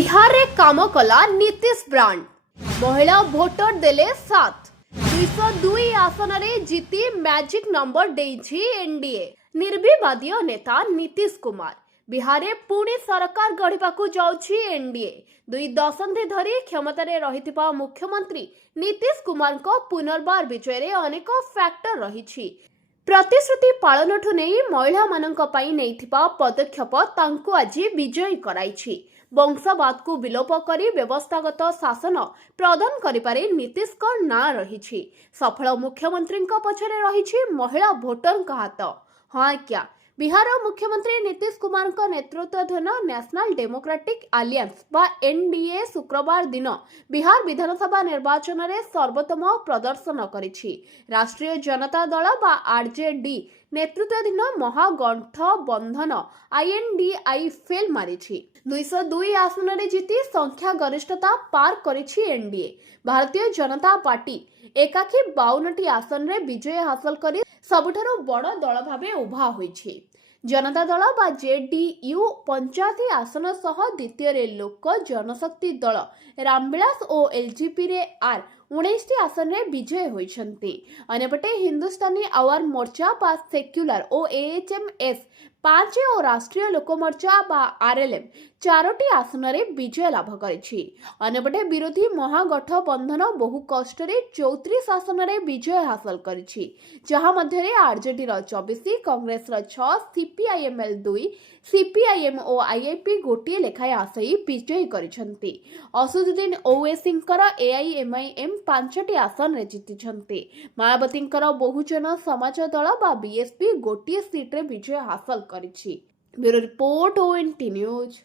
बिहार रे काम कला नीतीश ब्रांड महिला भोटर देले 7 202 आसन रे जीती मैजिक नंबर देइछि एनडीए निर्विवादी नेता नीतीश कुमार बिहार रे पुणे सरकार गढ़िबाकू जाउछि एनडीए 2 दशंधि धरी क्षमता रे रहिथिबा मुख्यमंत्री नीतीश कुमार को पुनर्बार विजय रे अनेक फैक्टर रहिछि। प्रतिश्रुति पालनठु नहीं महिला मानक पई नेइथिबा पदक्षेप तांकु आज विजयी कराइछि। वंशवाद को विलोप करी व्यवस्थागत शासन प्रदान करिपारे नीतीश को ना रहिछि। सफल मुख्यमंत्री पछरे रहिछि महिला भोटर हाथ। हाँ क्या बिहार मुख्यमंत्री नीतीश कुमार का नेतृत्वाधीन नेशनल डेमोक्रेटिक अलायंस बा एनडीए शुक्रवार दिन बिहार विधानसभा निर्वाचन में सर्वोत्तम प्रदर्शन करिछि। राष्ट्रीय जनता दल बा आरजेडी नेतृत्वाधीन महागठबंधन आईएनडीआई फेल मारिछि। 202 आसन रे जीती संख्या गरिष्ठता पार करिछि एनडीए। भारतीय जनता पार्टी एकाकी 52टी आसन रे विजय हासिल करी सबुठारो बड़ दल भाबे उभा होइछि। जनता दल बा जेडीयू 85 आसन सह द्वितीय रे लोक जनशक्ति दल रामविलास और एलजेपी रे आर 19 आसन रे विजय होइछन्ति। अन्यपटे हिंदुस्तानी आवाम मोर्चा बा सेक्युलर और एएचएमएस 5 और राष्ट्रीय लोक मोर्चा बा आरएलएम 4टी आसन रे विजय लाभ करिछि। अन्यपटे विरोधी महागठबंधन बहु कष्ट रे 34 आसन रे विजय हासिल करिछि, जहां मध्य रे आरजेडी रो 24, कांग्रेस रो 6, सीपीआईएमएल 2, सीपीआईएम और आईआईपी गोटिए लेखाय आसई विजय करिछन्ति। असदुद्दीन ओवैसी एआईएमआईएम 5टी आसन रे जीतिछन्ति। मायावती बहुजन समाज दल बा बीएसपी गोटिए सीट रे विजय हासिल करिछि। Bureau report ONT news.